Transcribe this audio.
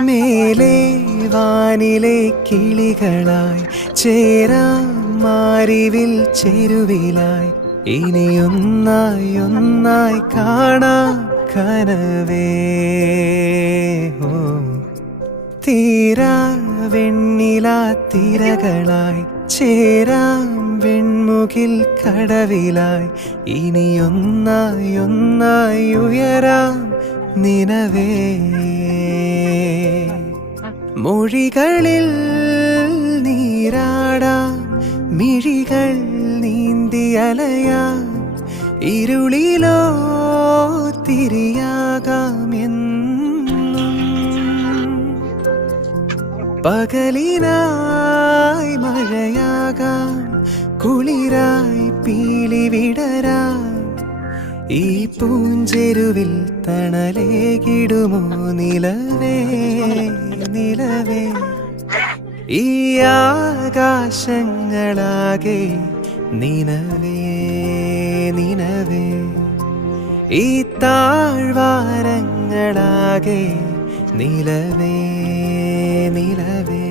മേലെ വാനിലെ കിളികളായി ചേരാം മാരിവിൽ ചെരുവിലായി ഇനിയൊന്നായി ഒന്നായി കാണാം കനവേ. ഓ തീരാ വെണ്ണില തിരകളായി ചേരാം വെൺമുകിൽ കടവിലായി ഇനിയൊന്നായി ഒന്നായി ഉയരാം നിനവേ. മൊഴികളിൽ നീരാടാം മിഴികൾ നീന്തി അലയാം ഇരുളിലോ തിരിയാകാം എന്നും. പകലിനായി മഴയാകാം കുളിരായി പീലി വിടരാം ഈ പൂഞ്ചെരുവിൽ തണലേകിടുമോ നിലവേ നിലവേ. ഈ ആകാശങ്ങളാകെ നിനവേ നിനവേ. ഈ താഴ്വാരങ്ങളാകെ നിലവേ നിലവേ.